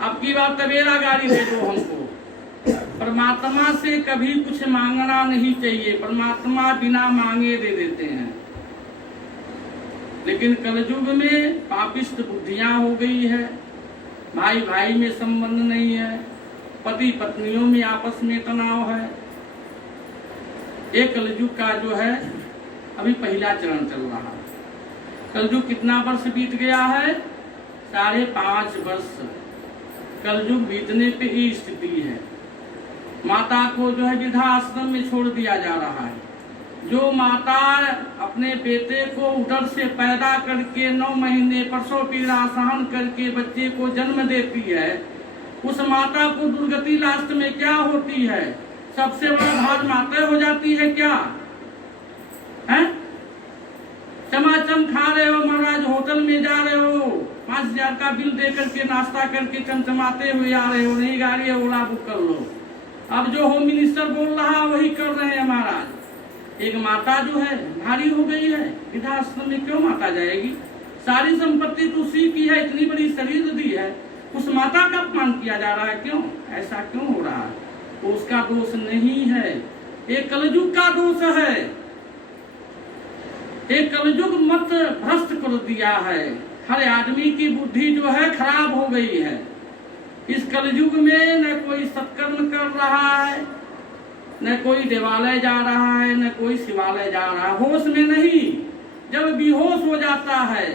अब की बार तबेरा गाड़ी दे दो हमको। परमात्मा से कभी कुछ मांगना नहीं चाहिए, परमात्मा बिना मांगे दे देते हैं। लेकिन कलयुग में पापिष्ट बुद्धियां हो गई है, भाई भाई में संबंध नहीं है, पति पत्नियों में आपस में तनाव है। एक कलयुग का जो है अभी पहला चरण चल रहा है। कलयुग कितना वर्ष बीत गया है? 5.5 वर्ष। कलयुग बीतने पे ही स्थिति है। माता को जो है वृद्धाश्रम में छोड़ दिया जा रहा है। जो माता अपने बेटे को उदर से पैदा करके 9 महीने प्रसव पीड़ा सहन करके बच्चे को जन्म देती है, उस माता को दुर्गति लास्ट में क्या होती है? सबसे बड़ा भाग माता हो जाती है क्या है? चमाचम खा रहे हो महाराज, होटल में जा रहे हो, 5,000 का बिल दे करके नाश्ता करके चमचमाते हुए आ रहे हो, नहीं गाड़ी है ओला बुक कर लो। अब जो होम मिनिस्टर बोल रहा वही कर रहे हैं महाराज। एक माता जो है भारी हो गई है, वृद्धाश्रम में क्यों माता जाएगी? सारी संपत्ति तो उसी की है, इतनी बड़ी शरीर दी है, उस माता का अपमान किया जा रहा है। क्यों ऐसा क्यों हो रहा है? तो उसका दोष नहीं है, एक कलयुग का दोष है। एक कलयुग मत भ्रष्ट कर दिया है, हर आदमी की बुद्धि जो है खराब हो गई है। इस कलयुग में न कोई सत्कर्म कर रहा है, न कोई देवालय जा रहा है, न कोई शिवालय जा रहा है। होश में नहीं, जब बेहोश हो जाता है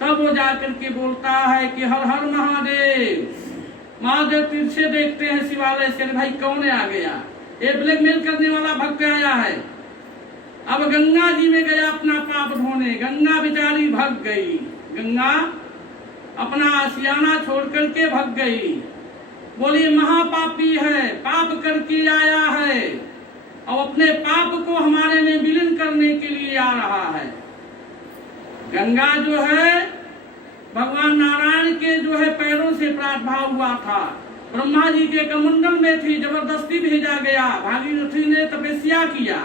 तब वो जाकर के बोलता है कि हर हर महादेव। महादेव तिरछे देखते हैं शिवालय से, भाई कौन आ गया? ये ब्लैकमेल करने वाला भक्त आया है। अब गंगा जी में गया अपना पाप धोने, गंगा बेचारी भग गई। गंगा अपना आशियाना छोड़ करके भग गई, बोली महापापी है, पाप करके आया है और अपने पाप को हमारे में विलीन करने के लिए आ रहा है। गंगा जो है भगवान नारायण के जो है पैरों से प्रादुर्भाव हुआ था, ब्रह्मा जी के कमंडल में थी, जबरदस्ती भेजा गया। भागीरथी ने तपस्या किया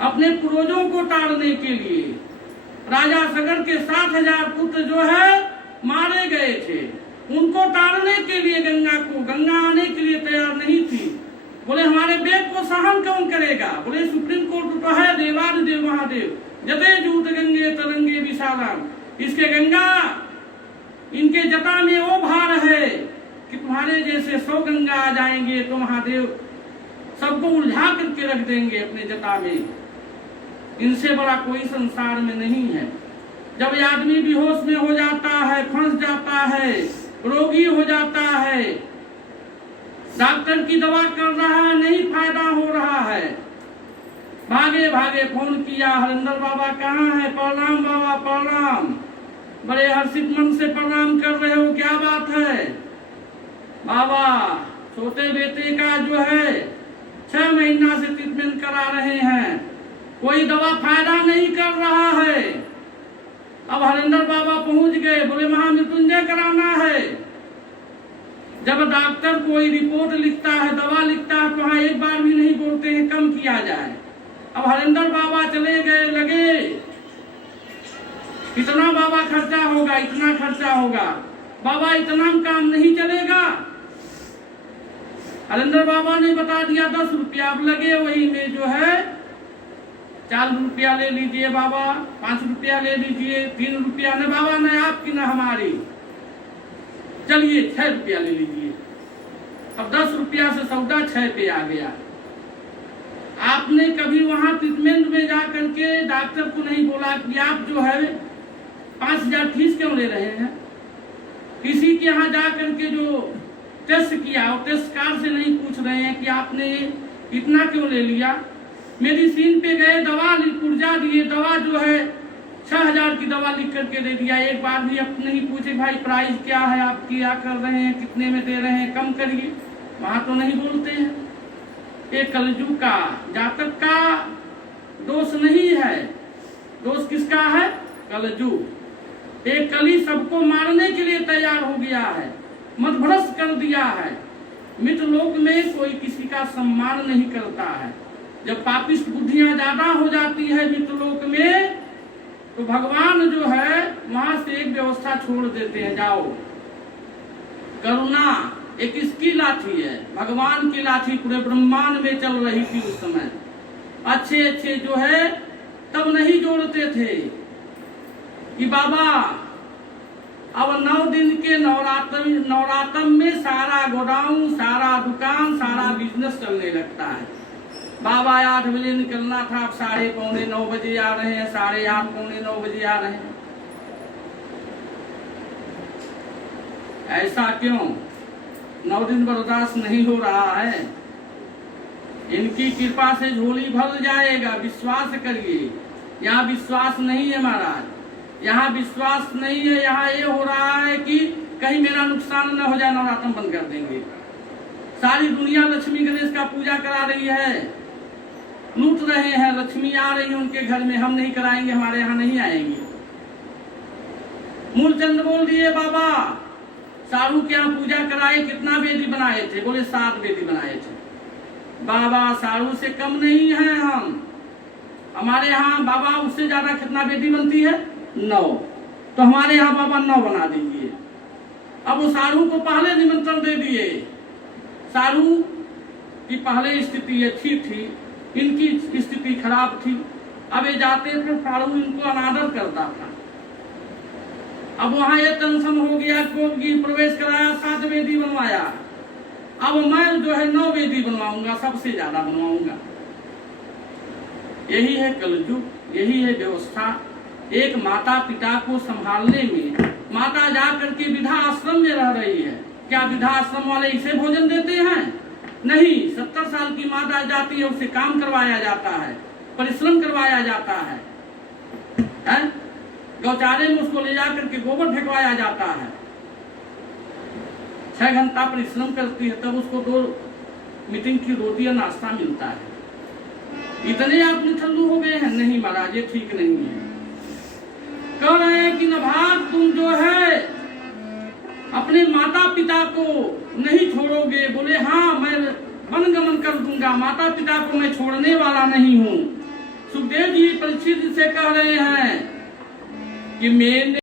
अपने पूर्वजों को ताड़ने के लिए। राजा सगर के 7,000 पुत्र जो है मारे गए थे, उनको ताड़ने के लिए गंगा आने के लिए तैयार नहीं थी। बोले हमारे वेद को सहन कौन करेगा? बोले सुप्रीम कोर्ट तो है, देवादिदेव महादेव जते जूत गंगे तरंगे विशालाम। इसके गंगा, इनके जटा में वो भार है कि तुम्हारे जैसे 100 गंगा आ जाएंगे तो महादेव सबको उलझा करके रख देंगे अपने जटा में। इनसे बड़ा कोई संसार में नहीं है। जब आदमी बेहोश में हो जाता है, फंस जाता है, रोगी हो जाता है, डॉक्टर की दवा कर रहा है, नहीं फायदा हो रहा है, भागे भागे फोन किया, हरिंदर बाबा कहाँ है? प्रणाम बाबा प्रणाम। बड़े हर्षित मन से प्रणाम कर रहे हो, क्या बात है? बाबा छोटे बेटे का जो है 6 महीना से ट्रीटमेंट करा रहे हैं, कोई दवा फायदा नहीं कर रहा है। अब हरिंदर बाबा पहुंच गए, बोले महामृत्युंजय कराना है। जब डॉक्टर कोई रिपोर्ट लिखता है, दवा लिखता है, तो वहां एक बार भी नहीं बोलते हैं कम किया जाए। अब हरिंदर बाबा चले गए, लगे इतना बाबा खर्चा होगा, इतना खर्चा होगा। बाबा इतना काम नहीं चलेगा। हरिंदर बाबा ने बता दिया 10 रुपया। अब लगे वही में जो है 4 रुपया ले लीजिए बाबा, 5 रुपया ले लीजिए, 3 रुपया न बाबा न आपकी न हमारी, चलिए 6 रुपया ले लीजिए। अब 10 रुपया से सौदा 6 पे आ गया। आपने कभी वहां ट्रीटमेंट में जा करके डॉक्टर को नहीं बोला कि आप जो है 5,000 फीस क्यों ले रहे हैं? किसी के यहाँ जा करके जो टेस्ट किया और टेस्ट कार्ड से नहीं पूछ रहे हैं कि आपने इतना क्यों ले लिया। मेडिसिन पे गए, दवा पुर्जा दिए, दवा जो है 6,000 की दवा लिख करके दे दिया। एक बार भी अब नहीं पूछे भाई प्राइस क्या है, आप क्या कर रहे हैं, कितने में दे रहे हैं, कम करिए। वहां तो नहीं बोलते हैं। एक कलयुग का जातक का दोष नहीं है, दोष किसका है? कलयुग। एक कली सबको मारने के लिए तैयार हो गया है, मतभ्रष्ट कर दिया है। मित्रलोक में कोई किसी का सम्मान नहीं करता है। जब पापिष्ट बुद्धियां ज्यादा हो जाती है मित्रलोक में, तो भगवान जो है वहां से एक व्यवस्था छोड़ देते हैं, जाओ करुणा एक इसकी लाठी है, भगवान की लाठी पूरे ब्रह्मांड में चल रही थी उस समय। अच्छे अच्छे जो है तब नहीं जोड़ते थे कि बाबा अब 9 दिन के नवरात्र में सारा गोडाउन, सारा दुकान, सारा बिजनेस चलने लगता है। बाबा 8 बजे निकलना था, अब 8:45 बजे आ रहे हैं, 8:30 पौने 9 बजे आ रहे हैं। ऐसा क्यों? 9 दिन बर्दाश्त नहीं हो रहा है। इनकी कृपा से झोली भर जाएगा, विश्वास करिए। यहाँ विश्वास नहीं है महाराज, यहाँ विश्वास नहीं है। यहाँ ये हो रहा है कि कहीं मेरा नुकसान न हो जाए, नवरात्र बंद कर देंगे। सारी दुनिया लक्ष्मी गणेश का पूजा करा रही है, लूट रहे हैं। लक्ष्मी आ रही है उनके घर में, हम नहीं कराएंगे, हमारे यहाँ नहीं आएंगे। मूलचंद बोल दिए बाबा सारू के यहाँ पूजा कराए, कितना वेदी बनाए थे? बोले 7 वेदी बनाए थे। बाबा सारू से कम नहीं है हम, हमारे यहाँ बाबा उससे ज्यादा कितना वेदी बनती है? 9। तो हमारे यहाँ बाबा 9 बना दीजिए। अब वो सारू को पहले निमंत्रण दे दिए। सारू की पहले स्थिति अच्छी थी, इनकी स्थिति खराब थी। अब ये जाते थे, सारू इनको अनादर करता था। अब वहां ये टेंशन हो गया, कोई प्रवेश कराया, 7 वेदी बनवाया। अब मैं जो है 9 वेदी बनवाऊंगा, सबसे ज्यादा बनवाऊंगा। यही है कलयुग, यही है व्यवस्था। एक माता पिता को संभालने में, माता जा करके वृद्धा आश्रम में रह रही है। क्या वृद्धा आश्रम वाले इसे भोजन देते हैं? नहीं। 70 साल की माता जाती है, उसे काम करवाया जाता है, परिश्रम करवाया जाता है, गौचारे में उसको ले जाकर के गोबर फेंकवाया जाता है। 6 घंटा परिश्रम करती है, तब उसको 2 मीटिंग की रोटी या नाश्ता मिलता है। इतने आप निठल्लू हो गए हैं? नहीं महाराज, ये ठीक नहीं है। कह रहे हैं कि नभाग तुम जो है अपने माता पिता को नहीं छोड़ोगे। बोले हाँ, मैं वनगमन कर दूंगा, माता पिता को मैं छोड़ने वाला नहीं हूँ। सुखदेव जी परीक्षित से कह रहे हैं कि मैंने